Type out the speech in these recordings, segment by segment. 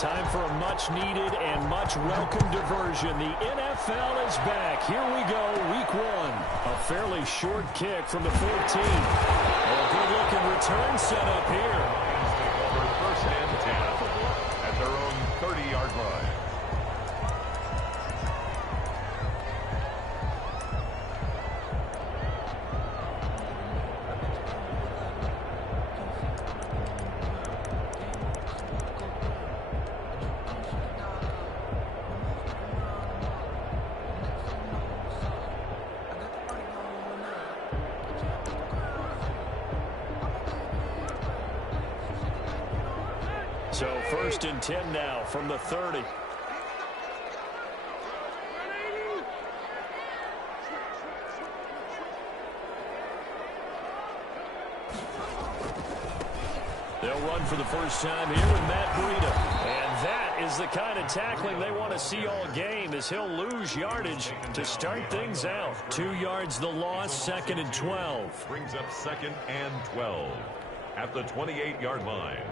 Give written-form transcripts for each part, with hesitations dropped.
Time for a much-needed and much-welcome diversion. The NFL is back. Here we go, week 1. A fairly short kick from the 14. A good-looking return set up here. First and 10 at their own 30-yard line. So first and 10 now from the 30. They'll run for the first time here with Matt Breida. And that is the kind of tackling they want to see all game, as he'll lose yardage to start things out. 2 yards the loss, second and 12. Brings up second and 12 at the 28-yard line.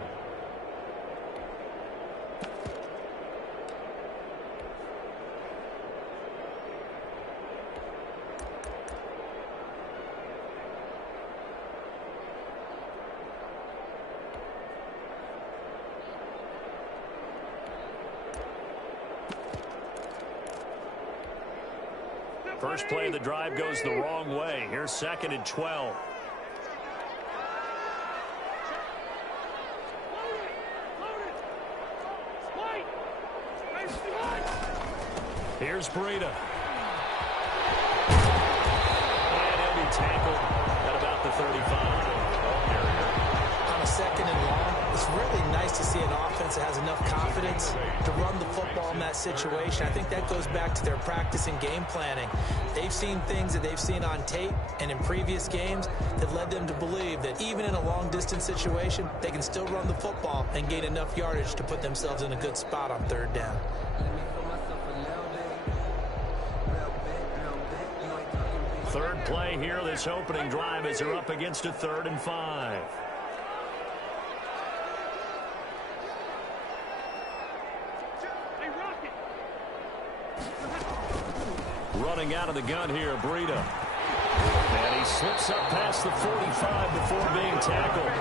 First play of the drive goes the wrong way. Here's second and 12. Here's Breida. And he'll be tackled at about the 35. On a second and long, it's really nice to see an offense that has enough confidence to run the football in that situation. I think that goes back to their practice and game planning. They've seen things that they've seen on tape and in previous games that led them to believe that even in a long-distance situation, they can still run the football and gain enough yardage to put themselves in a good spot on third down. Third play here, this opening drive, as they're up against a 3rd and 5. Running out of the gun here, Breida. And he slips up past the 45 before being tackled.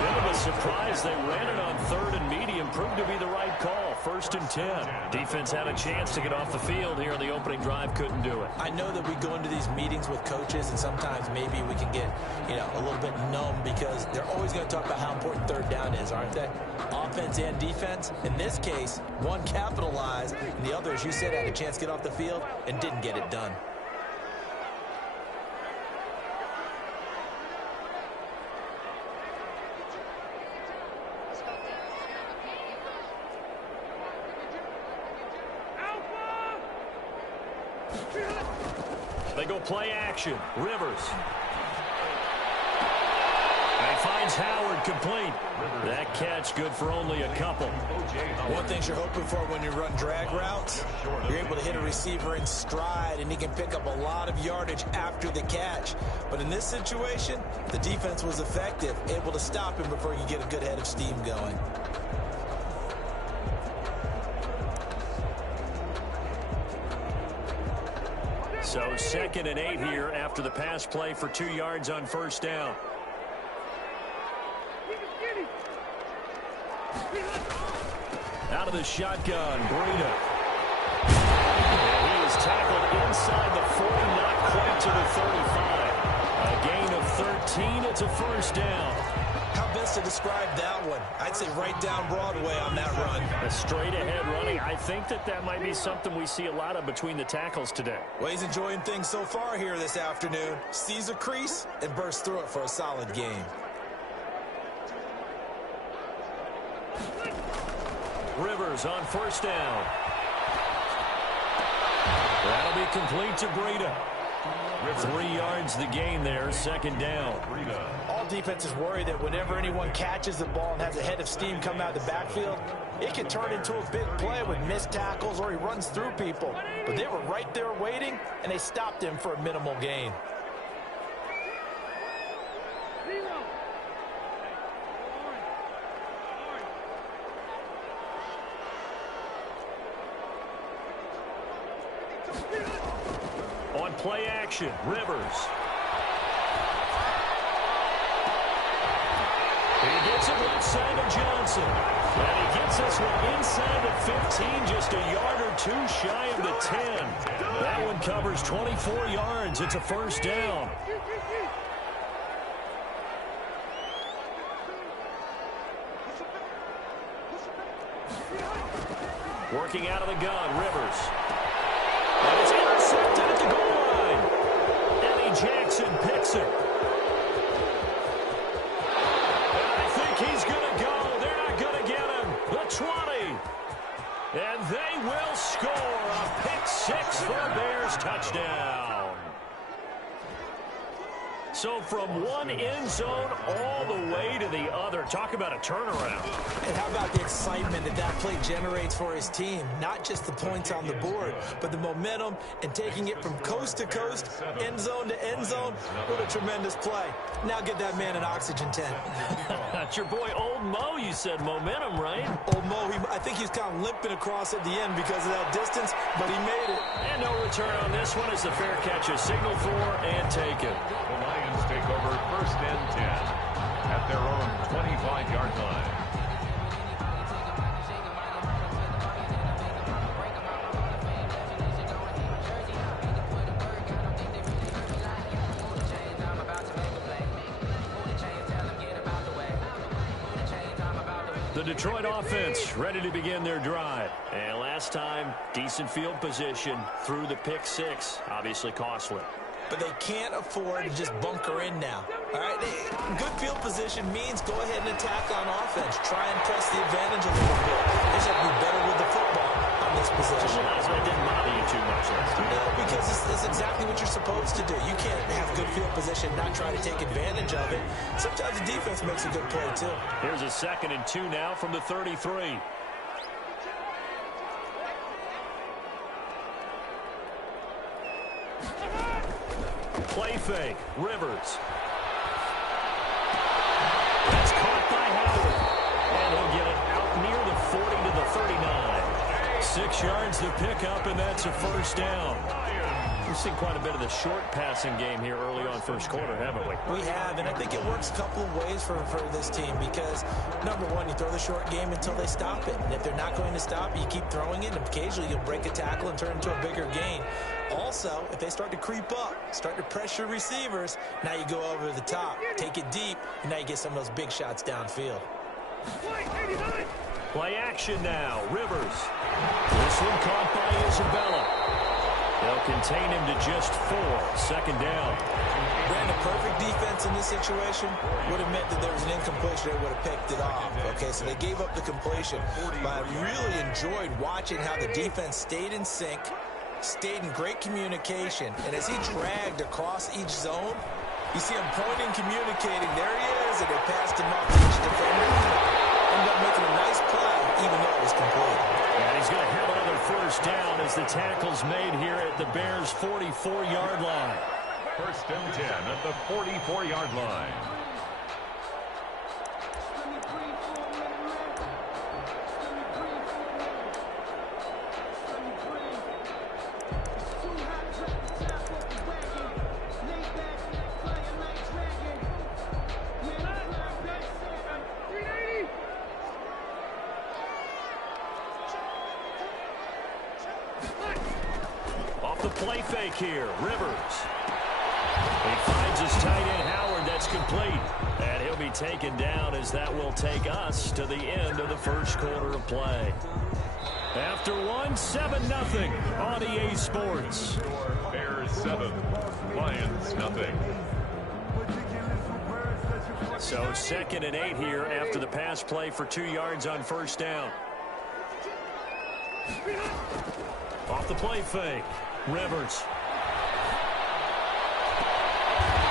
Bit of a surprise. They ran it on 3rd and medium. Proved to be the right call. 1st and 10. Defense had a chance to get off the field here on the opening drive. Couldn't do it. I know that we go into these meetings with coaches, and sometimes maybe we can get, a little bit numb because they're always going to talk about how important third down is, aren't they? Offense and defense. In this case, one capitalized, and the other, as you said, had a chance to get off the field and didn't get it done. They go play action. Rivers. And he finds Howard complete. That catch good for only a couple. One thing you're hoping for when you run drag routes, you're able to hit a receiver in stride, and he can pick up a lot of yardage after the catch. But in this situation, the defense was effective, able to stop him before he could get a good head of steam going. So 2nd and 8 here after the pass play for 2 yards on first down. Out of the shotgun, Breida. He is tackled inside the 40, not quite to the 35. A gain of 13, it's a first down. How best to describe that one? I'd say right down Broadway on that run. A straight-ahead running. I think that might be something we see a lot of between the tackles today. Well, he's enjoying things so far here this afternoon. Sees a crease and bursts through it for a solid game. Rivers on first down. That'll be complete to Breida. 3 yards the gain there, 2nd down. All defenses worry that whenever anyone catches the ball and has a head of steam come out of the backfield, it can turn into a big play with missed tackles or he runs through people. But they were right there waiting, and they stopped him for a minimal gain. on play action. Rivers. He gets it left side to Johnson. And he gets this one inside the 15, just a yard or two shy of the 10. That one covers 24 yards. It's a first down. Working out of the gun, Rivers. And it's intercepted at the goal line. Eddie Jackson picks it. And I think he's going to go. They're not going to get him. The 20. And they will score a pick six for a Bears touchdown. So from one end zone all the way to the other. Talk about a turnaround. And how about the excitement that that play generates for his team? Not just the points on the board, but the momentum and taking it from coast to coast, end zone to end zone. What a tremendous play. Now get that man an oxygen tent. That's your boy Old Mo, you said. Momentum, right? Old Mo, I think he's kind of limping across at the end because of that distance, but he made it. And no return on this one as the fair catch is signaled for and taken. The Lions take over first and 10 at their own 25-yard line. The Detroit offense ready to begin their drive. And last time, decent field position through the pick six. Obviously costly. But they can't afford to just bunker in now. All right, good field position means go ahead and attack on offense. Try and press the advantage a little bit. They just have to be better with the football on this possession. So that didn't bother you too much last time. No, because it's exactly what you're supposed to do. You can't have good field position, not try to take advantage of it. Sometimes the defense makes a good play, too. Here's a 2nd and 2 now from the 33. Play fake. Rivers. That's caught by Howard. And he'll get it out near the 40 to the 39. 6 yards to pick up, and that's a first down. We've seen quite a bit of the short passing game here early on first quarter, haven't we? We have, and I think it works a couple of ways for this team because, number one, you throw the short game until they stop it. And if they're not going to stop it, you keep throwing it, and occasionally you'll break a tackle and turn it into a bigger gain. Also, if they start to creep up, start to pressure receivers, now you go over the top, take it deep, and now you get some of those big shots downfield. Play action now. Rivers. This one caught by Isabella. They'll contain him to just 4. 2nd down. Brandon, perfect defense in this situation would have meant that there was an incompletion. They would have picked it off. Okay, so they gave up the completion. But I really enjoyed watching how the defense stayed in sync, stayed in great communication. And as he dragged across each zone, you see him pointing, communicating. There he is, and they passed him off to each defender. Ended up making a nice play, even though it was complete. And he's going to have another first down as the tackle's made here at the Bears' 44-yard line. First and 10 at the 44-yard line. Off the play fake here, Rivers. He finds his tight end Howard. That's complete. And he'll be taken down as that will take us to the end of the first quarter of play. After one, 7-0 on EA Sports. Bears 7, Lions nothing. So 2nd and 8 here after the pass play for 2 yards on first down. Off the play fake, Rivers.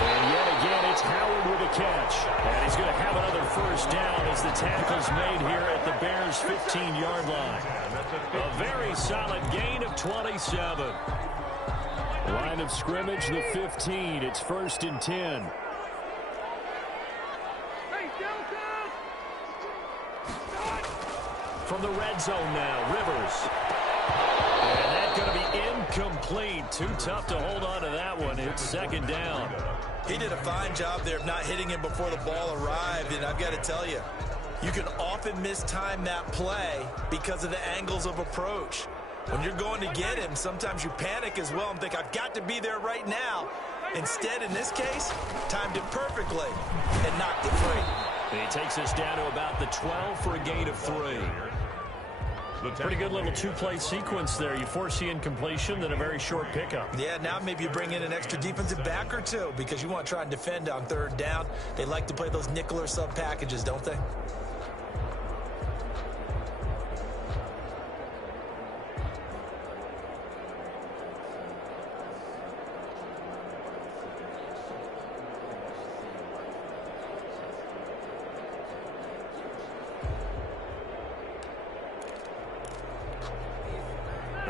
And yet again, it's Howard with a catch. And he's going to have another first down as the tackle's made here at the Bears' 15-yard line. A very solid gain of 27. Line of scrimmage, the 15. It's 1st and 10. From the red zone now, Rivers. And that's going to be Incomplete. Too tough to hold on to that one. It's second down. He did a fine job there of not hitting him before the ball arrived, and I've got to tell you, you can often mistime that play because of the angles of approach. When you're going to get him, sometimes you panic as well and think, I've got to be there right now. Instead, in this case, timed it perfectly and knocked it free. He takes us down to about the 12 for a gain of 3. Pretty good little two-play sequence there. You force the incompletion, then a very short pickup. Yeah, now maybe you bring in an extra defensive back or two because you want to try and defend on third down. They like to play those nickel or sub packages, don't they?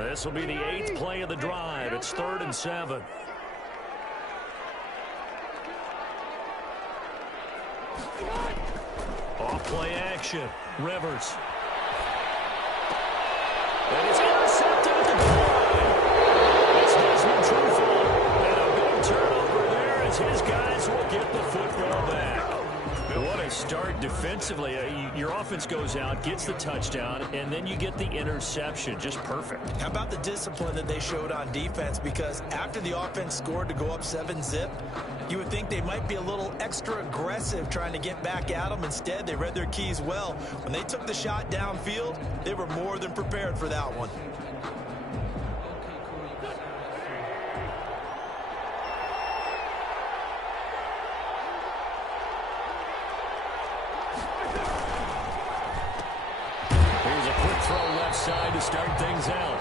This will be the 8th play of the drive. It's 3rd and 7. Off-play action. Rivers. And it's intercepted at the goal line. It's Desmond Trufant. And a big turnover there as his guys will get the football back. What a start defensively. Your offense goes out, gets the touchdown, and then you get the interception. Just perfect. How about the discipline that they showed on defense? Because after the offense scored to go up 7-zip, you would think they might be a little extra aggressive trying to get back at them. Instead, they read their keys well. When they took the shot downfield, they were more than prepared for that one. Side to start things out.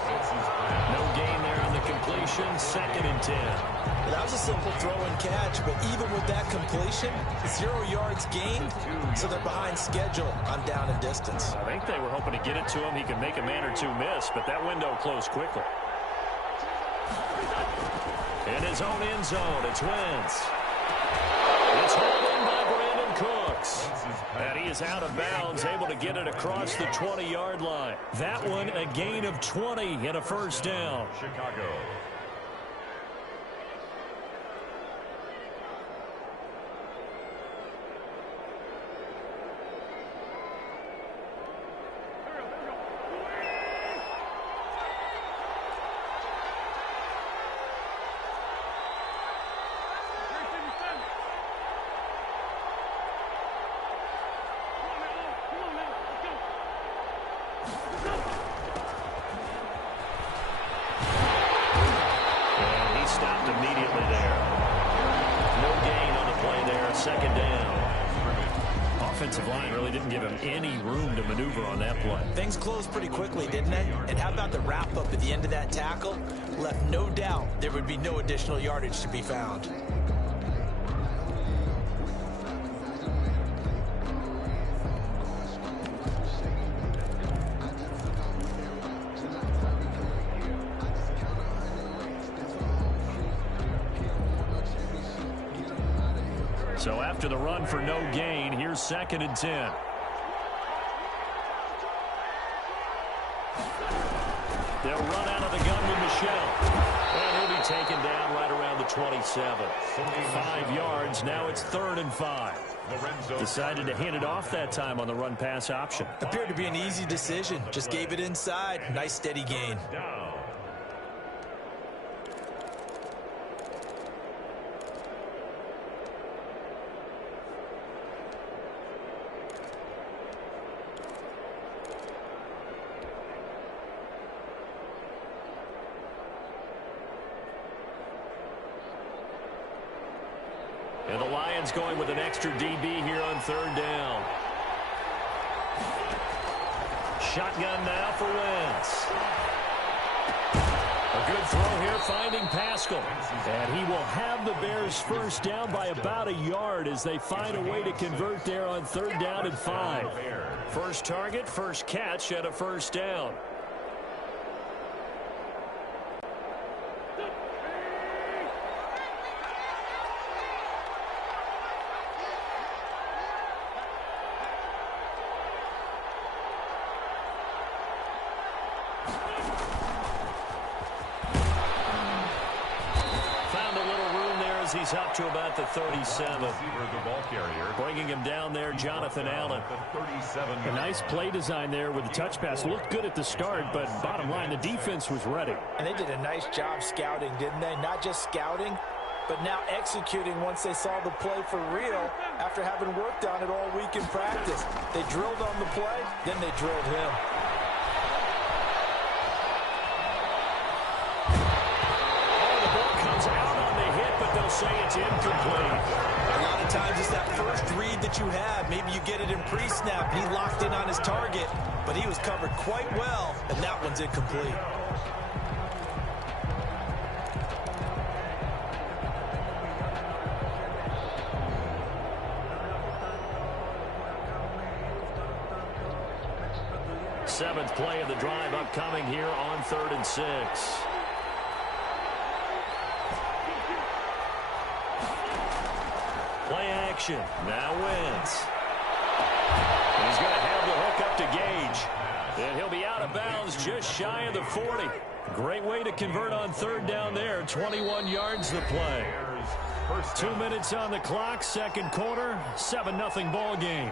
No gain there on the completion. 2nd and 10. Well, that was a simple throw and catch, but even with that completion, 0 yards gained, so they're behind schedule on down and distance. I think they were hoping to get it to him. He could make a man or two miss, but that window closed quickly. In his own end zone, it's Wentz. It's hauled in by Brandon Cooks. And he is out of bounds, able to get it across the 20-yard line. That one, a gain of 20 and a first down. Chicago. Things closed pretty quickly, didn't they? And how about the wrap-up at the end of that tackle? Left no doubt there would be no additional yardage to be found. So after the run for no gain, here's 2nd and 10. They'll run out of the gun with Michelle. And he'll be taken down right around the 27. 5 yards. Now it's 3rd and 5. Decided to hand it off that time on the run-pass option. Appeared to be an easy decision. Just gave it inside. Nice steady gain. And the Lions going with an extra DB here on 3rd down. Shotgun now for Wentz. A good throw here, finding Pascal. And he will have the Bears first down by about a yard as they find a way to convert there on 3rd down and 5. First target, first catch, and a first down. as he's up to about the 37. Receiver, the ball carrier. Bringing him down there, Jonathan Allen. The 37. A nice play design there with the touch pass. Looked good at the start, but bottom line, the defense was ready. And they did a nice job scouting, didn't they? Not just scouting, but now executing once they saw the play for real after having worked on it all week in practice. They drilled on the play, then they drilled him. They'll say it's incomplete. A lot of times it's that first read that you have. Maybe you get it in pre-snap. He locked in on his target, but he was covered quite well, and that one's incomplete. Seventh play of the drive upcoming here on 3rd and 6. Play action. Now Wentz. He's going to have the hook up to Gage. And he'll be out of bounds just shy of the 40. Great way to convert on 3rd down there. 21 yards the play. 2 minutes on the clock. Second quarter. 7-0 ball game.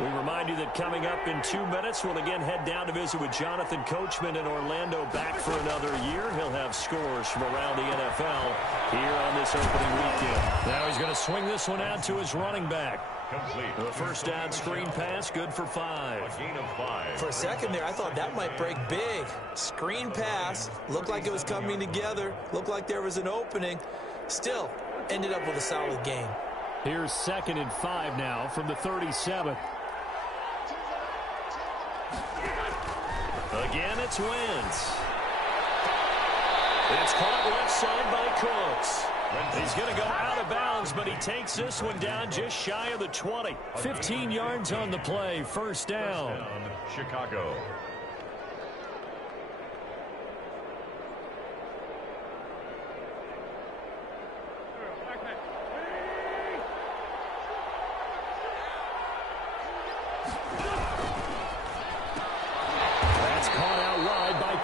We remind you that coming up in 2 minutes, we'll again head down to visit with Jonathan Coachman in Orlando, back for another year. He'll have scores from around the NFL here on this opening weekend. Now he's going to swing this one out to his running back. Complete. The first down screen pass, good for 5. A gain of 5. For a second there, I thought that might break big. Screen pass, looked like it was coming together, looked like there was an opening. Still, ended up with a solid gain. Here's 2nd and 5 now from the 37. Again, it's Wentz. It's caught left side by Cooks. He's going to go out of bounds, but he takes this one down just shy of the 20. 15 yards on the play, first down. Chicago.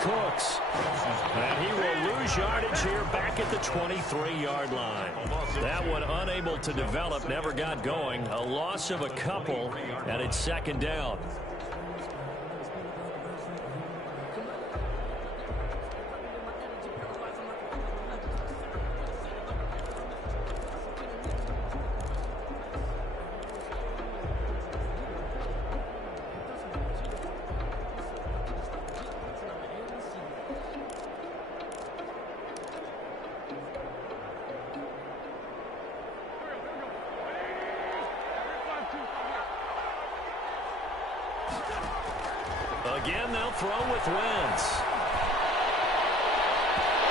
Cooks. And he will lose yardage here back at the 23-yard line. That one unable to develop, never got going. A loss of a couple, and it's 2nd down. Again, they'll throw with Wentz.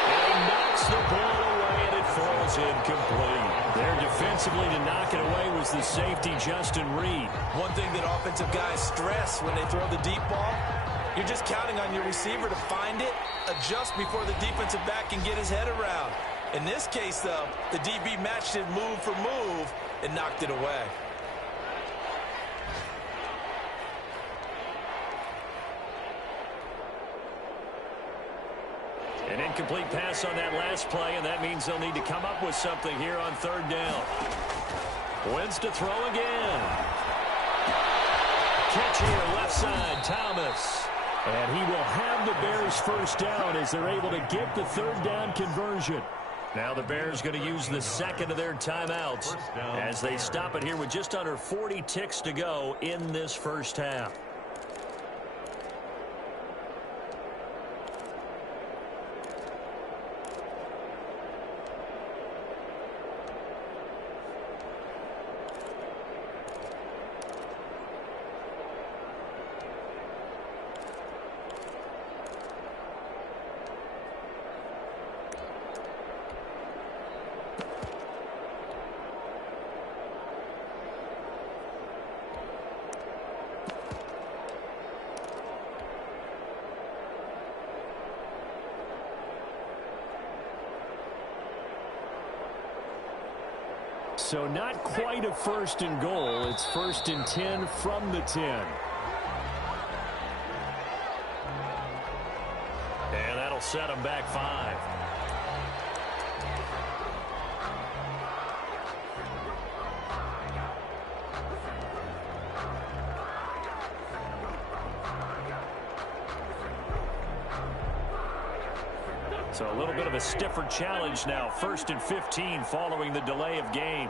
And he knocks the ball away, and it falls incomplete. There defensively to knock it away was the safety, Justin Reed. One thing that offensive guys stress when they throw the deep ball, you're just counting on your receiver to find it, adjust before the defensive back can get his head around. In this case, though, the DB matched it move for move and knocked it away. An incomplete pass on that last play, and that means they'll need to come up with something here on 3rd down. Wentz to throw again. Catch here, left side, Thomas. And he will have the Bears first down as they're able to get the 3rd down conversion. Now the Bears going to use the 2nd of their timeouts as they stop it here with just under 40 ticks to go in this first half. So not quite a 1st and goal. It's 1st and 10 from the 10. And that'll set them back 5. So a little bit of a stiffer challenge now. 1st and 15 following the delay of game.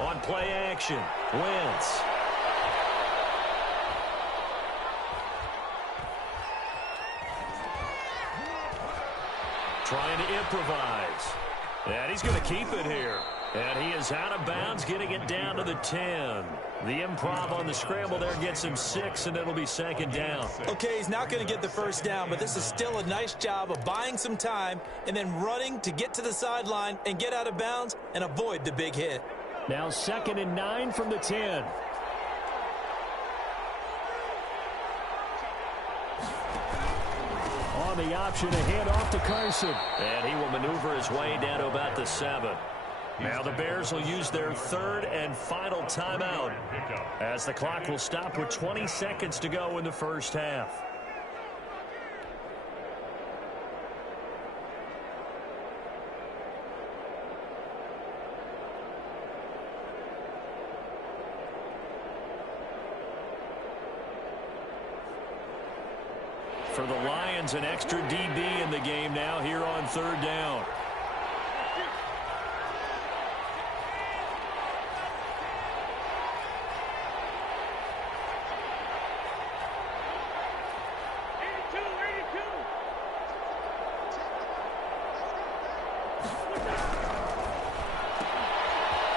On play action, Wentz. Trying to improvise. And he's going to keep it here. And he is out of bounds, getting it down to the 10. The improv on the scramble there gets him 6, and it'll be 2nd down. Okay, he's not going to get the first down, but this is still a nice job of buying some time and then running to get to the sideline and get out of bounds and avoid the big hit. Now 2nd and 9 from the 10. On the option, a handoff to Carson. And he will maneuver his way down to about the 7. Now the Bears will use their 3rd and final timeout as the clock will stop with 20 seconds to go in the first half. For the Lions, an extra DB in the game now here on 3rd down.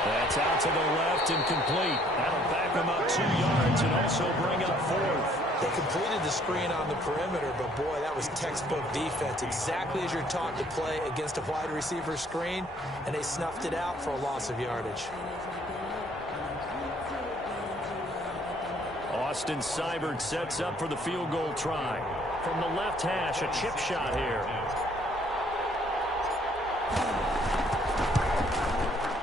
That's out to the left and complete. That'll back them up 2 yards and also bring up 4th. They completed the screen on the perimeter, but boy, that was textbook defense. Exactly as you're taught to play against a wide receiver screen, and they snuffed it out for a loss of yardage. Austin Seibert sets up for the field goal try. From the left hash, a chip shot here.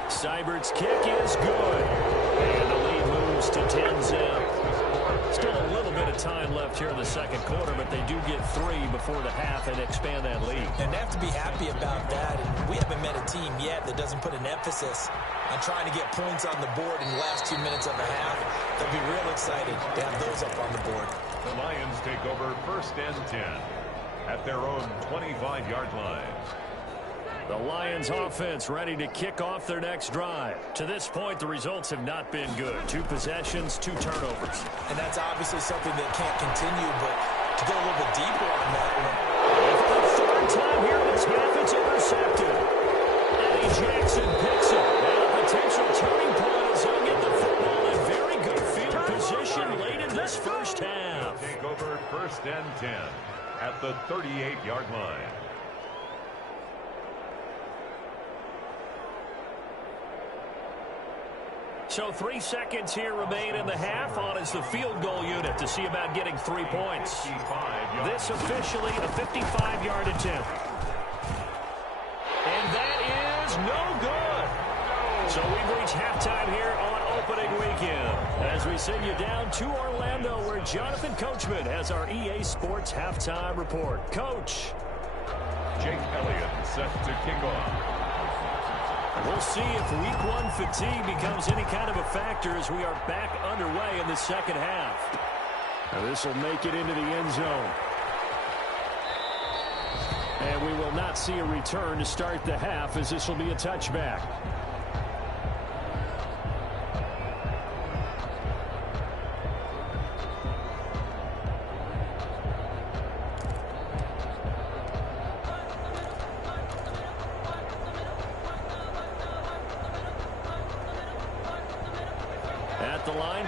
Seibert's kick is good. And the lead moves to 10-zip. Still a little bit of time left here in the 2nd quarter, but they do get 3 before the half and expand that lead. And they have to be happy about that. And we haven't met a team yet that doesn't put an emphasis on trying to get points on the board in the last 2 minutes of the half. They'll be real excited to have those up on the board. The Lions take over 1st and 10 at their own 25-yard line. The Lions offense ready to kick off their next drive. To this point, the results have not been good. 2 possessions, 2 turnovers. And that's obviously something that can't continue, but to go a little bit deeper on that one. For the 3rd time here in this half, it's intercepted. Eddie Jackson picks it. And a potential turning point as he'll get the football in very good field position late in this first half. Take over 1st and 10 at the 38-yard line. So 3 seconds here remain in the half. On is the field goal unit to see about getting 3 points. This officially a 55-yard attempt. And that is no good. So we've reached halftime here on opening weekend. As we send you down to Orlando, where Jonathan Coachman has our EA Sports halftime report. Coach. Jake Elliott set to kick off. We'll see if week 1 fatigue becomes any kind of a factor as we are back underway in the 2nd half. Now this will make it into the end zone. And we will not see a return to start the half, as this will be a touchback.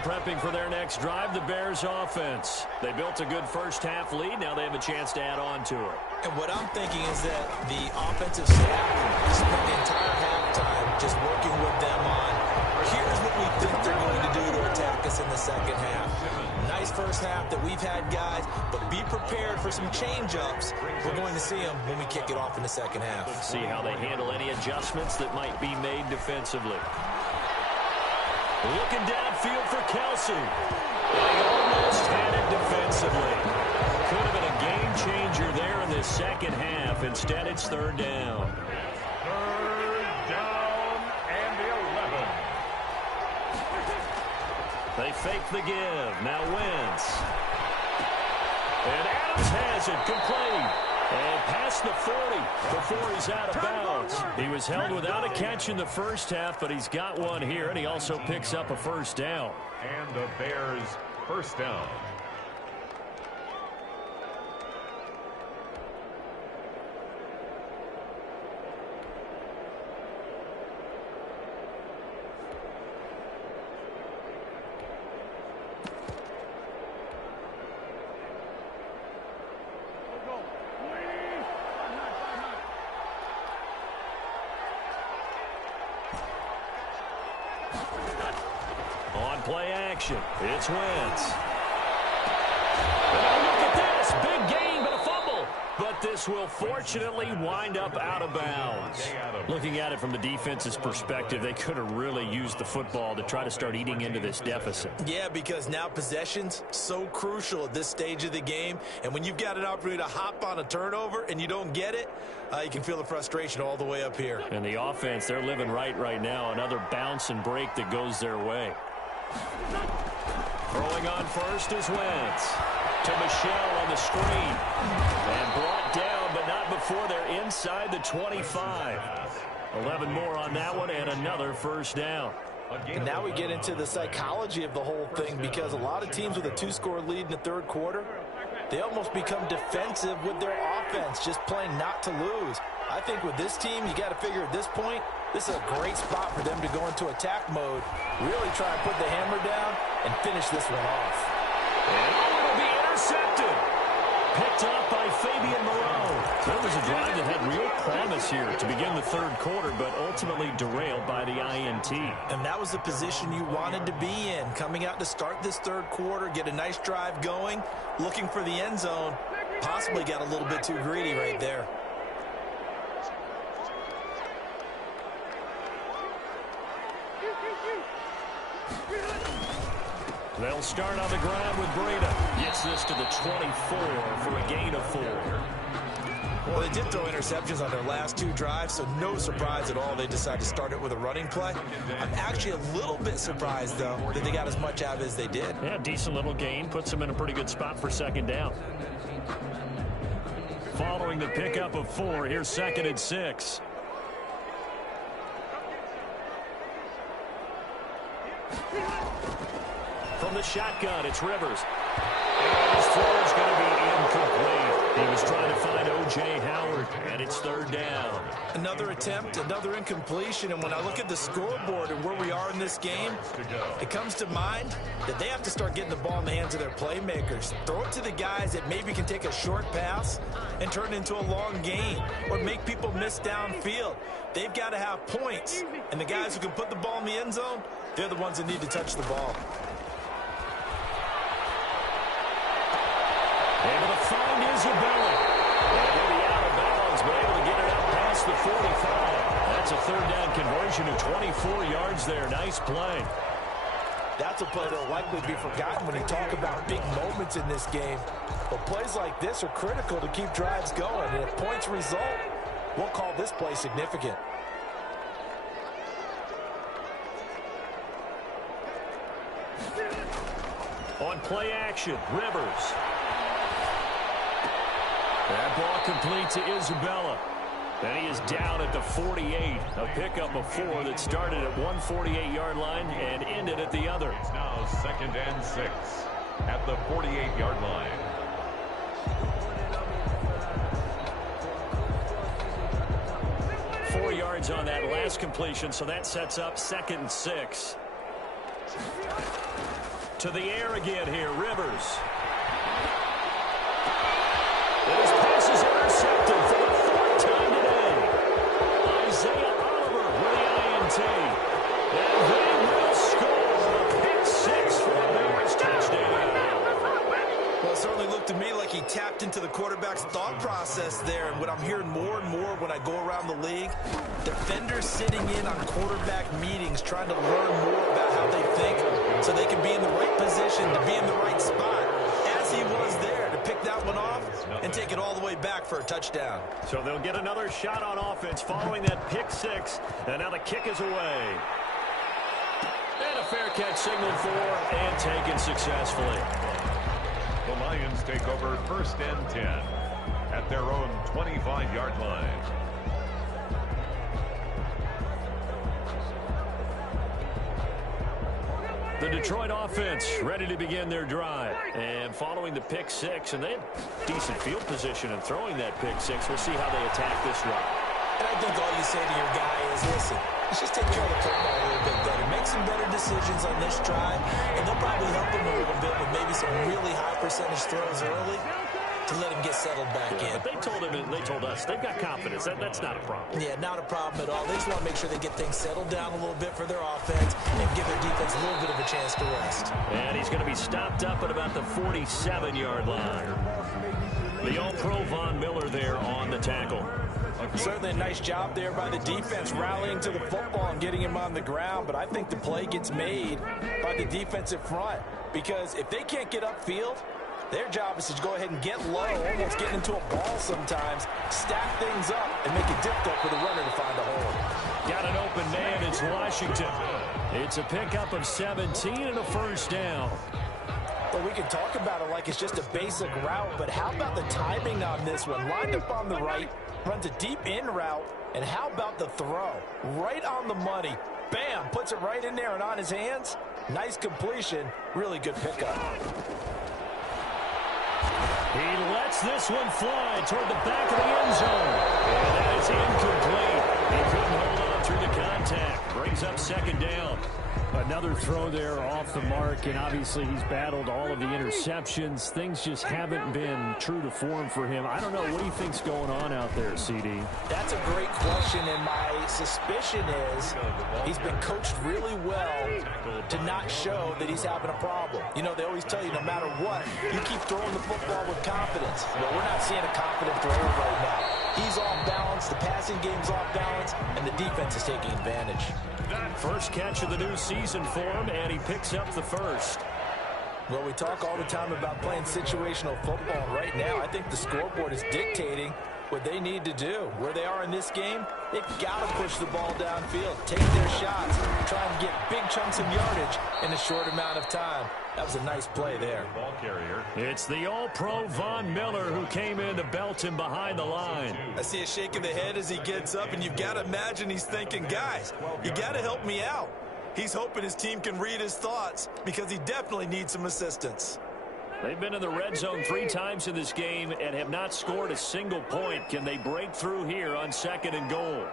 Prepping for their next drive, the Bears offense. They built a good first half lead. Now they have a chance to add on to it. And what I'm thinking is that the offensive staff spent the entire halftime just working with them on, here's what we think they're going to do to attack us in the 2nd half. Nice first half that we've had, guys, but be prepared for some change-ups. We're going to see them when we kick it off in the 2nd half. See how they handle any adjustments that might be made defensively. Looking downfield for Kelsey. They almost had it defensively. Could have been a game changer there in this 2nd half. Instead, it's 3rd down. 3rd down and 11. They fake the give. Now Wentz. And Adams has it complete. And past the 40 before he's out of bounds. He was held without a catch in the first half, but he's got one here, and he also picks up a first down. And the Bears first down. On play action, it's Wentz. And look at this, big gain, but a fumble. But this will fortunately wind up out of bounds. Looking at it from the defense's perspective, they could have really used the football to try to start eating into this deficit. Yeah, because now possession's so crucial at this stage of the game. And when you've got an opportunity to hop on a turnover and you don't get it, you can feel the frustration all the way up here. And the offense, they're living right now. Another bounce and break that goes their way. Throwing on first is Wentz. To Michelle on the screen. And brought down, but not before they're inside the 25. 11 more on that one, and another first down. And now we get into the psychology of the whole thing, because a lot of teams with a 2-score lead in the third quarter, they almost become defensive with their offense, just playing not to lose. I think with this team, you got to figure at this point, this is a great spot for them to go into attack mode, really try and put the hammer down and finish this one off. And it'll be intercepted. Picked up by Fabian Moreau. There was a drive that had real promise here to begin the third quarter, but ultimately derailed by the INT. And that was the position you wanted to be in, coming out to start this third quarter, get a nice drive going, looking for the end zone. Possibly got a little bit too greedy right there. They'll start on the ground with Breida. Gets this to the 24 for a gain of 4. Well, they did throw interceptions on their last 2 drives, so no surprise at all they decided to start it with a running play. I'm actually a little bit surprised, though, that they got as much out as they did. Yeah, decent little gain. Puts them in a pretty good spot for second down. Following the pickup of 4, here's 2nd and 6. From the shotgun, it's Rivers. And his throw is going to be incomplete. He was trying to find O.J. Howard, and it's 3rd down. Another attempt, another incompletion, and when I look at the scoreboard and where we are in this game, it comes to mind that they have to start getting the ball in the hands of their playmakers. Throw it to the guys that maybe can take a short pass and turn it into a long gain or make people miss downfield. They've got to have points, and the guys who can put the ball in the end zone, they're the ones that need to touch the ball. Able to find Isabella. And he'll be out of bounds, but able to get it up past the 45. That's a 3rd down conversion of 24 yards there. Nice play. That's a play that will likely be forgotten when you talk about big moments in this game. But plays like this are critical to keep drives going. And if points result, we'll call this play significant. On play action, Rivers. That ball complete to Isabella. And he is down at the 48. A pickup of 4 that started at 148-yard line and ended at the other. It's now 2nd and 6 at the 48-yard line. Four yards on that last completion, so that sets up 2nd and 6. To the air again here, Rivers. And his pass is intercepted for the 4th time today. Isaiah Oliver with the INT. And they will score a pick 6 for the Bears touchdown. Well, it certainly looked to me like he tapped into the quarterback's thought process there. And what I'm hearing more and more when I go around the league, defenders sitting in on quarterback meetings trying to learn more about how they think so they can be in the right position to be in the right spot, as he was there to pick that one off and take it all the way back for a touchdown. So they'll get another shot on offense following that pick 6, and now the kick is away. And a fair catch signaled for and taken successfully. The Lions Buccaneers take over 1st and 10 at their own 25-yard line. The Detroit offense ready to begin their drive. And following the pick six, and they have decent field position in throwing that pick six. We'll see how they attack this run. And I think all you say to your guy is, listen, let's just take care of the football a little bit better. Make some better decisions on this drive, and they'll probably help him a little bit with maybe some really high percentage throws early to let him get settled back in. But they told him, and they told us, they've got confidence. That's not a problem. Yeah, not a problem at all. They just want to make sure they get things settled down a little bit for their offense and give their defense a little bit of a chance to rest. And he's going to be stopped up at about the 47-yard line. The All-Pro Von Miller there on the tackle. Certainly a nice job there by the defense rallying to the football and getting him on the ground, but I think the play gets made by the defensive front because if they can't get upfield, their job is to go ahead and get low, almost getting into a ball sometimes, stack things up, and make it difficult for the runner to find a hole. Got an open man. It's Washington. It's a pickup of 17 and a first down. Well, we can talk about it like it's just a basic route, but how about the timing on this one? Lined up on the right, runs a deep in route, and how about the throw? Right on the money. Bam, puts it right in there and on his hands. Nice completion. Really good pickup. He lets this one fly toward the back of the end zone. And that is incomplete. He couldn't hold on through the contact. Brings up 2nd down. Another throw there off the mark, and obviously he's battled all of the interceptions. Things just haven't been true to form for him. I don't know. What do you think's going on out there, CD? That's a great question, and my suspicion is he's been coached really well to not show that he's having a problem. You know, they always tell you no matter what, you keep throwing the football with confidence. But we're not seeing a confident thrower right now. He's off balance, the passing game's off balance, and the defense is taking advantage. First catch of the new season for him, and he picks up the first. Well, we talk all the time about playing situational football. Right now, I think the scoreboard is dictating what they need to do. Where they are in this game, they've got to push the ball downfield, take their shots, try and get big chunks of yardage in a short amount of time. That was a nice play there. Ball carrier. It's the All-Pro Von Miller who came in to belt him behind the line. I see a shake of the head as he gets up, and you've got to imagine he's thinking, guys, you got to help me out. He's hoping his team can read his thoughts because he definitely needs some assistance. They've been in the red zone 3 times in this game and have not scored a single point. Can they break through here on 2nd and goal?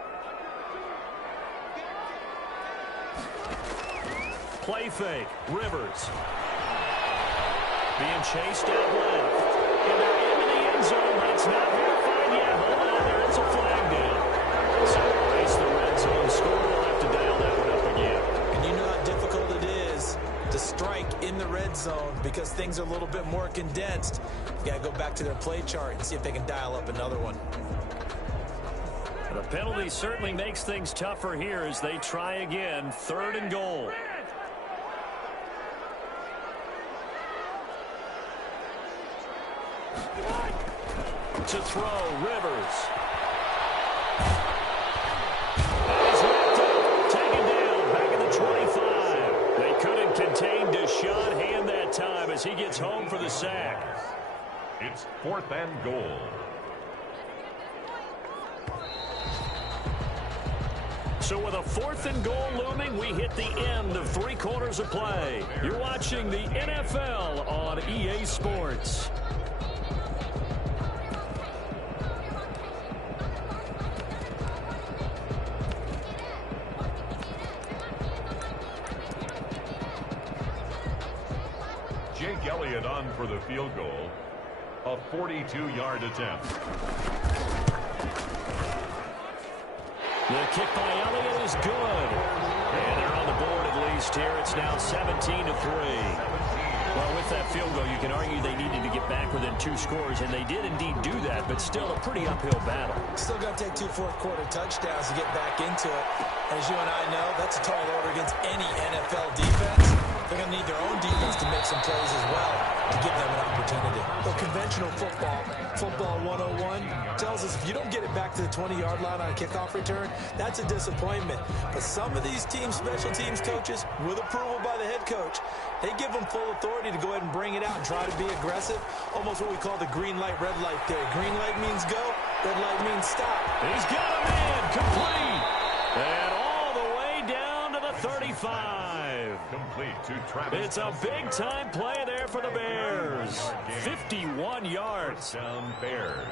Play fake. Rivers. Being chased out left. And they're into the end zone, but it's not verified yet. Hold on, there is a flag down. So they race the red zone score. We'll have to dial that one up again. And you know how difficult it is to strike in the red zone because things are a little bit more condensed. You got to go back to their play chart and see if they can dial up another one. The penalty certainly makes things tougher here as they try again. 3rd and goal. To throw, Rivers. He's wrapped up, taken down, back at the 25. They couldn't contain Deshaun Hand that time as he gets home for the sack. It's 4th and goal. So with a 4th and goal looming, we hit the end of 3 quarters of play. You're watching the NFL on EA Sports. Jake Elliott on for the field goal. A 42-yard attempt. The kick by Elliott is good. And they're on the board at least here. It's now 17-3. Well, with that field goal, you can argue they needed to get back within 2 scores, and they did indeed do that, but still a pretty uphill battle. Still got to take 2 fourth-quarter touchdowns to get back into it. As you and I know, that's a tall order against any NFL defense. They're going to need their own defense to make some plays as well to give them an opportunity. Well, conventional football, Football 101 tells us if you don't get it back to the 20-yard line on a kickoff return, that's a disappointment. But some of these special teams coaches, with approval by the head coach, they give them full authority to go ahead and bring it out and try to be aggressive. Almost what we call the green light, red light theory. Green light means go, red light means stop. He's got a man complete. And all the way down to the 35. Complete to Travis. It's a big-time play there for the Bears. 51 yards. Down Bears.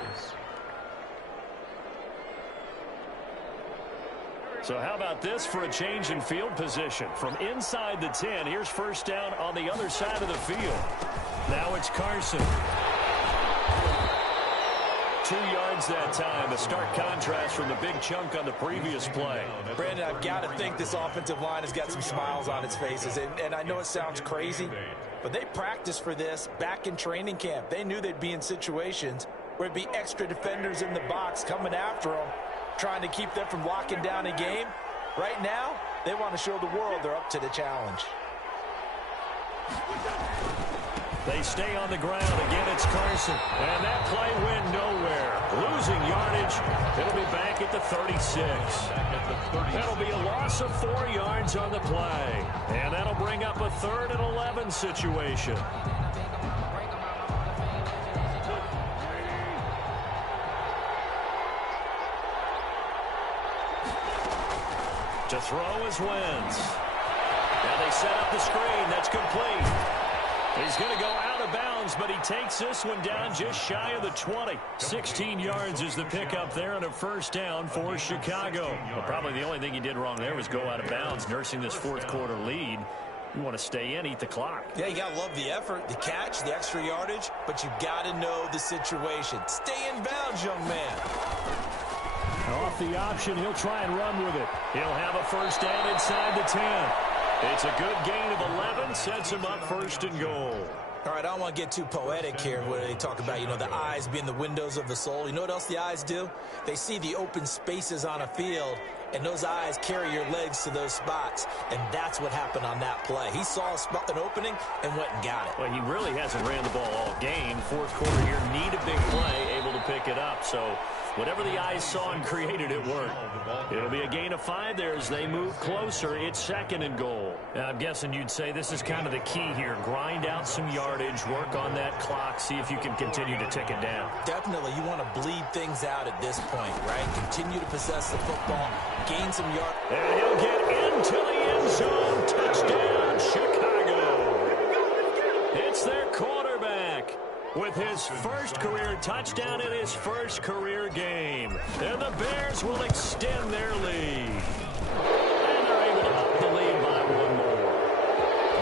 So how about this for a change in field position? From inside the 10, here's first down on the other side of the field. Now it's Carson. 2 yards that time. A stark contrast from the big chunk on the previous play. Brandon, I've got to think this offensive line has got some smiles on its faces. And I know it sounds crazy, but they practiced for this back in training camp. They knew they'd be in situations where it'd be extra defenders in the box coming after them, trying to keep them from locking down a game. Right now, they want to show the world they're up to the challenge. They stay on the ground. Again, it's Carson. And that play went nowhere. Losing yardage. It'll be back at the 36. That'll be a loss of 4 yards on the play. And that'll bring up a 3rd and 11 situation. To throw is Wentz. Now they set up the screen. That's complete. He's going to go out of bounds, but he takes this one down just shy of the 20. 16 yards is the pickup there on a first down for Chicago. Well, probably the only thing he did wrong there was go out of bounds, nursing this fourth quarter lead. You want to stay in, eat the clock. Yeah, you got to love the effort, the catch, the extra yardage, but you got to know the situation. Stay in bounds, young man. Off the option, he'll try and run with it. He'll have a first down inside the 10. It's a good gain of 11, sets him up 1st and goal. All right, I don't want to get too poetic here where they talk about, the eyes being the windows of the soul. You know what else the eyes do? They see the open spaces on a field, and those eyes carry your legs to those spots, and that's what happened on that play. He saw an opening and went and got it. Well, he really hasn't ran the ball all game. Fourth quarter here, need a big play, able to pick it up. So whatever the eyes saw and created, it worked. It'll be a gain of 5 there as they move closer. It's 2nd and goal. Now, I'm guessing you'd say this is kind of the key here. Grind out some yardage, work on that clock, see if you can continue to tick it down. Definitely, you want to bleed things out at this point, right? Continue to possess the football, gain some yards. And he'll get into the end zone. Touchdown, Chicago. It's their quarterback with his first career touchdown in his first career game. And the Bears will extend their lead. And they're able to up the lead by 1 more.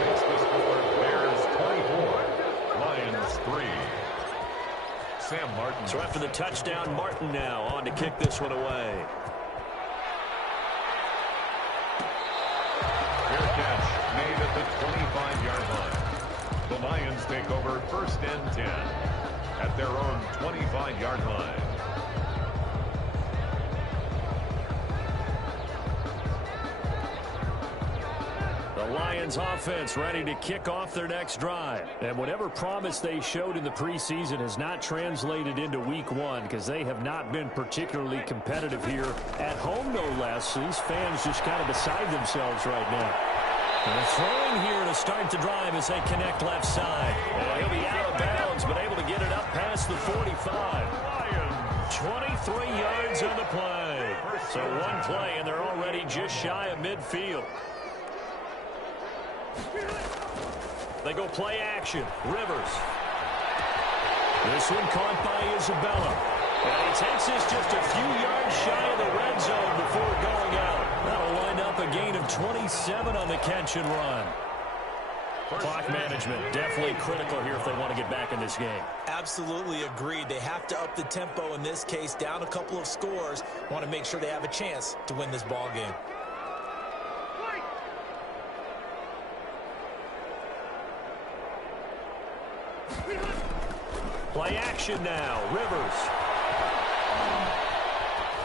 Makes the score Bears 24, Lions 3. Sam Martin. So after the touchdown, Martin now on to kick this one away. Fair catch made at the 25-yard line. The Lions take over 1st and 10 at their own 25-yard line. The Lions offense ready to kick off their next drive. And whatever promise they showed in the preseason has not translated into week 1 because they have not been particularly competitive here at home, no less. So these fans just kind of beside themselves right now. And they're throwing here to start the drive as they connect left side. And he'll be out of bounds, but able to get it up past the 45. 23 yards on the play. So 1 play, and they're already just shy of midfield. They go play action. Rivers. This one caught by Isabella. And he takes this just a few yards shy of the red zone before going out. That'll wind up a gain of 27 on the catch and run. Clock management definitely critical here if they want to get back in this game. Absolutely agreed. They have to up the tempo in this case, down a couple of scores. Want to make sure they have a chance to win this ball game. Play action now. Rivers.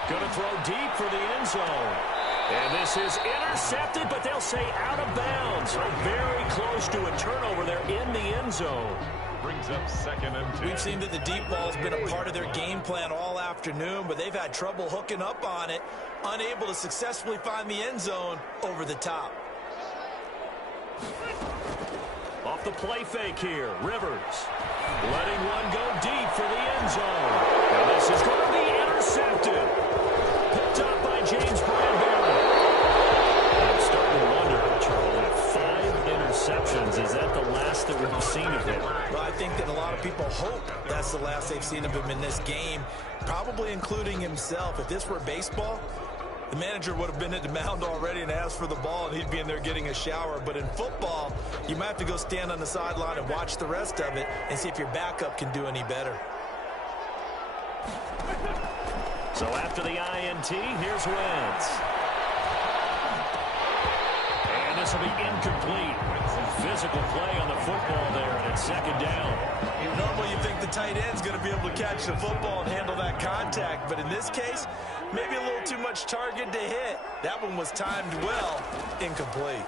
Going to throw deep for the end zone. And this is intercepted, but they'll say out of bounds. Very close to a turnover there in the end zone. Brings up 2nd and 10. We've seen that the deep ball's been a part of their game plan all afternoon, but they've had trouble hooking up on it, unable to successfully find the end zone over the top. Off the play fake here, Rivers. Letting one go deep for the end zone. And this is going to be intercepted. Picked up by James Bradbury. I'm starting to wonder, Charlie, 5 interceptions. Is that the last that we've seen of him? Well, I think that a lot of people hope that's the last they've seen of him in this game, probably including himself. If this were baseball, the manager would have been at the mound already and asked for the ball, and he'd be in there getting a shower. But in football, you might have to go stand on the sideline and watch the rest of it and see if your backup can do any better. So after the INT, here's Wentz. And this will be incomplete. Physical play on the football there, and it's 2nd down. Normally you think the tight end's going to be able to catch the football and handle that contact, but in this case, maybe a little too much target to hit. That one was timed well, incomplete.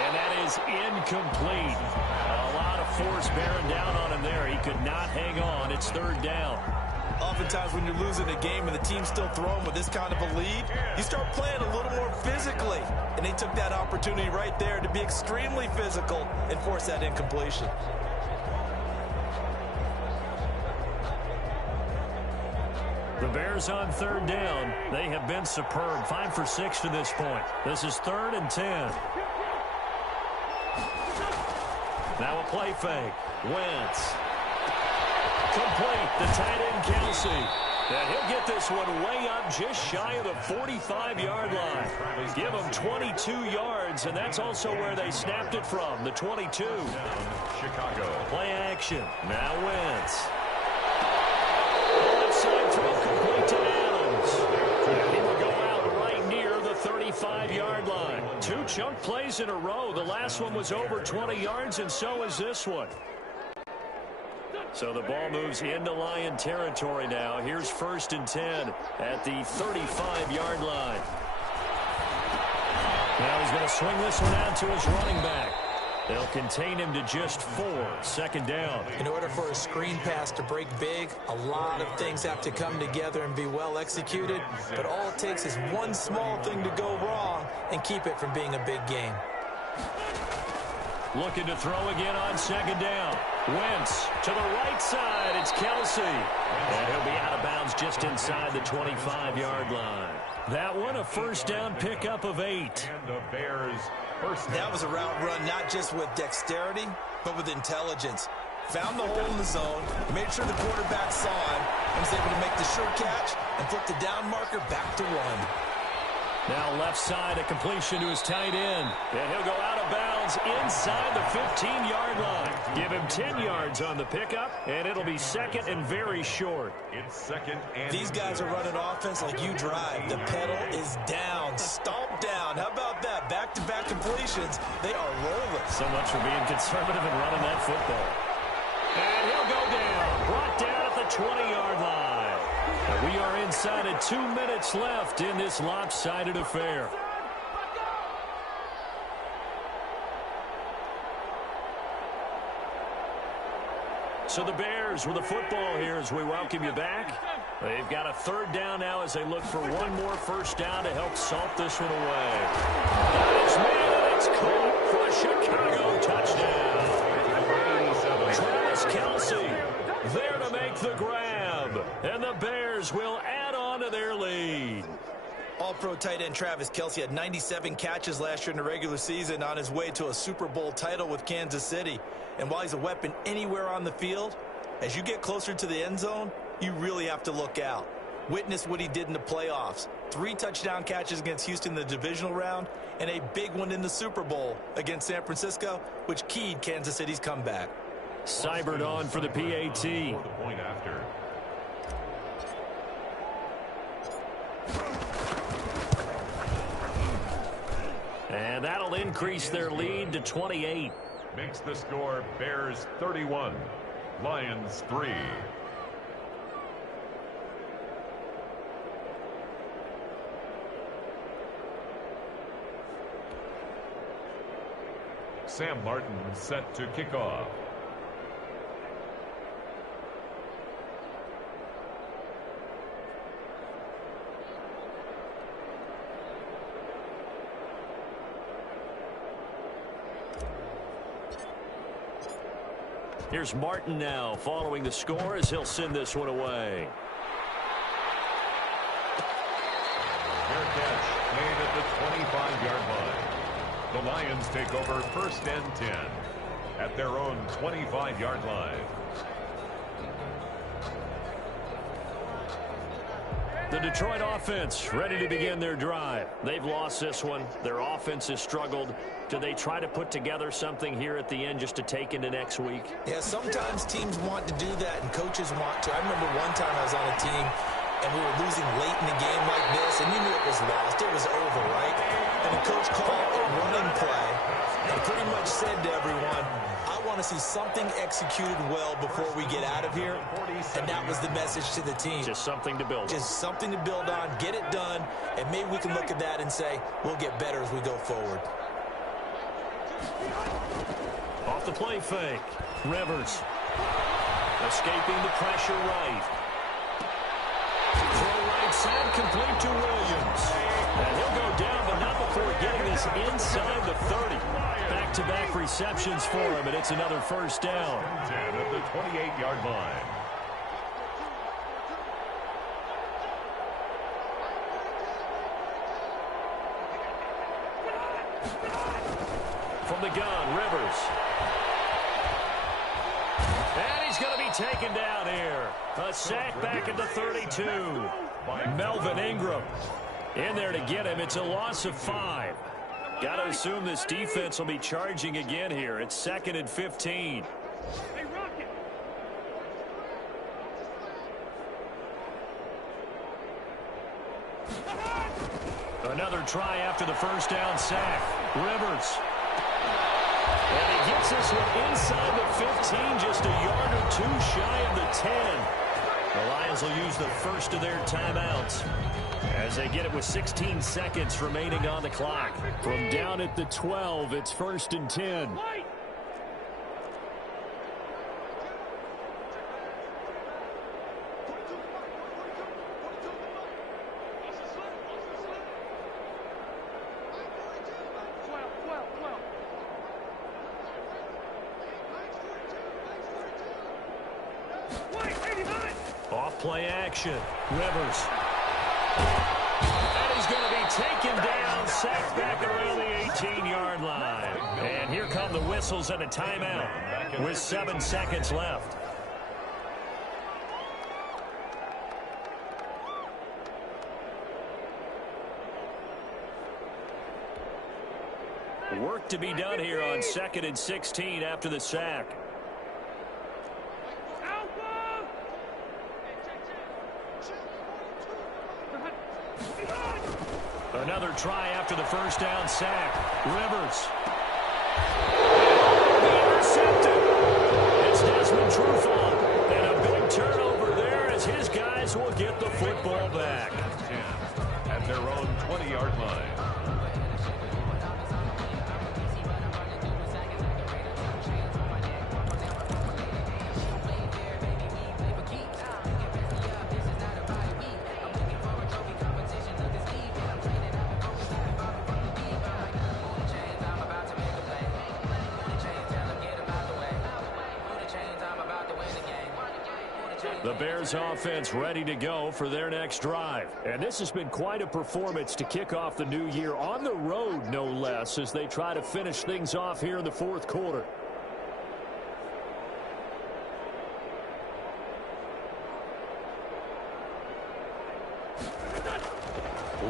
And that is incomplete. A lot of force bearing down on him there. He could not hang on. It's 3rd down. Oftentimes when you're losing a game and the team's still throwing with this kind of a lead, you start playing a little more physically. And they took that opportunity right there to be extremely physical and force that incompletion. The Bears on 3rd down. They have been superb. 5 for 6 to this point. This is 3rd and 10. Now a play fake. Wentz. Complete. The tight end, Kelsey. And he'll get this one way up just shy of the 45-yard line. Give him 22 yards, and that's also where they snapped it from, the 22. Chicago. Play action. Now Wentz. Left side throw complete to Adams. And he will go out right near the 35-yard line. 2 chunk plays in a row. The last one was over 20 yards, and so is this one. So the ball moves into Lion territory now. Here's 1st and 10 at the 35-yard line. Now he's going to swing this one out to his running back. They'll contain him to just 4. 2nd down. In order for a screen pass to break big, a lot of things have to come together and be well executed. But all it takes is one small thing to go wrong and keep it from being a big game. Looking to throw again on 2nd down. Wentz to the right side. It's Kelsey. And he'll be out of bounds just inside the 25-yard line. That one a 1st down pickup of 8. And the Bears first down. That was a route run not just with dexterity, but with intelligence. Found the hole in the zone, made sure the quarterback saw him, and was able to make the sure catch and flip the down marker back to 1. Now left side, a completion to his tight end. And he'll go out of bounds inside the 15-yard line. Give him 10 yards on the pickup, and it'll be 2nd and very short. It's 2nd and These guys are running offense like you drive. The pedal is down, stomp down. How about that? Back-to-back completions. They are rolling. So much for being conservative and running that football. And he'll go down. Brought down at the 20-yard line. We are inside of 2 minutes left in this lopsided affair. So the Bears with the football here as we welcome you back. They've got a 3rd down now as they look for one more 1st down to help salt this one away. That is made, and it's caught for a Chicago touchdown. Travis Kelsey there to make the grab. And the Bears will add on to their lead. All-pro tight end Travis Kelsey had 97 catches last year in the regular season on his way to a Super Bowl title with Kansas City. And while he's a weapon anywhere on the field, as you get closer to the end zone, you really have to look out. Witness what he did in the playoffs. 3 touchdown catches against Houston in the divisional round, and a big one in the Super Bowl against San Francisco, which keyed Kansas City's comeback. Seibert on for the PAT. For the point after. And that'll increase their lead to 28. Makes the score Bears 31, Lions 3. Sam Martin set to kick off. Here's Martin now following the score as he'll send this one away. Fair catch made at the 25-yard line. The Lions take over 1st and 10 at their own 25-yard line. The Detroit offense ready to begin their drive. They've lost this one. Their offense has struggled. Do they try to put together something here at the end just to take into next week? Yeah, sometimes teams want to do that and coaches want to. I remember one time I was on a team and we were losing late in the game like this, and you knew it was lost. It was over, right? And the coach called a running play and pretty much said to everyone, I want to see something executed well before we get out of here. And that was the message to the team. Just something to build on. Just something to build on, get it done, and maybe we can look at that and say, we'll get better as we go forward. Off the play fake. Rivers. Escaping the pressure right. Throw right side, complete to Williams. And he'll go down, but not before getting this inside the 30. Back-to-back receptions for him, and it's another first down. 10 at the 28-yard line. From the gun, Rivers. And he's going to be taken down here. A sack back at the 32. Melvin Ingram in there to get him. It's a loss of 5. Got to assume this defense will be charging again here. It's 2nd and 15. Another try after the first down sack. Rivers. And he gets this one inside the 15, just a yard or two shy of the 10. The Lions will use the first of their timeouts as they get it with 16 seconds remaining on the clock. From down at the 12, it's 1st and 10. Off-play action. Rivers. And he's going to be taken down, sacked back around the 18-yard line. And here come the whistles and a timeout with 7 seconds left. Work to be done here on 2nd and 16 after the sack. Another try after the first down sack. Rivers. Intercepted. It's Desmond Trufant. And a big turnover there as his guys will get the football back. At their own 20-yard line. The Bears offense ready to go for their next drive. And this has been quite a performance to kick off the new year on the road, no less, as they try to finish things off here in the 4th quarter.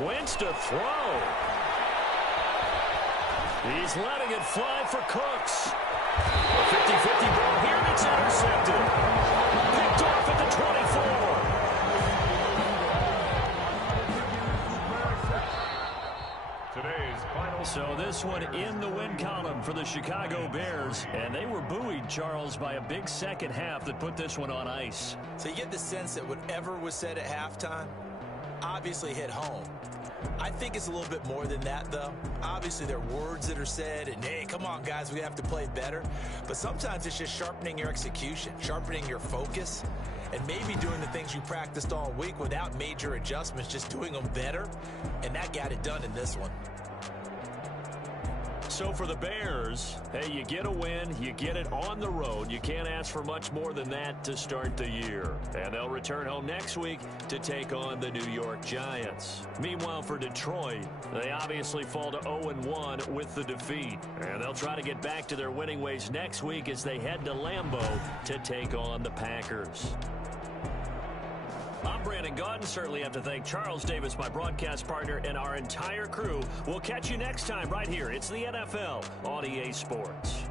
Wentz to throw. He's letting it fly for Cooks. A 50-50 ball here, and it's intercepted. Picked off at the 24. Today's final. So this one in the win column for the Chicago Bears. And they were buoyed, Charles, by a big second half that put this one on ice. So you get the sense that whatever was said at halftime, obviously hit home. I think it's a little bit more than that, though. Obviously, there are words that are said, and, hey, come on, guys, we have to play better. But sometimes it's just sharpening your execution, sharpening your focus, and maybe doing the things you practiced all week without major adjustments, just doing them better. And that got it done in this one. So for the Bears, hey, you get a win, you get it on the road. You can't ask for much more than that to start the year. And they'll return home next week to take on the New York Giants. Meanwhile, for Detroit, they obviously fall to 0-1 with the defeat. And they'll try to get back to their winning ways next week as they head to Lambeau to take on the Packers. I'm Brandon Gaudin. Certainly have to thank Charles Davis, my broadcast partner, and our entire crew. We'll catch you next time right here. It's the NFL on EA Sports.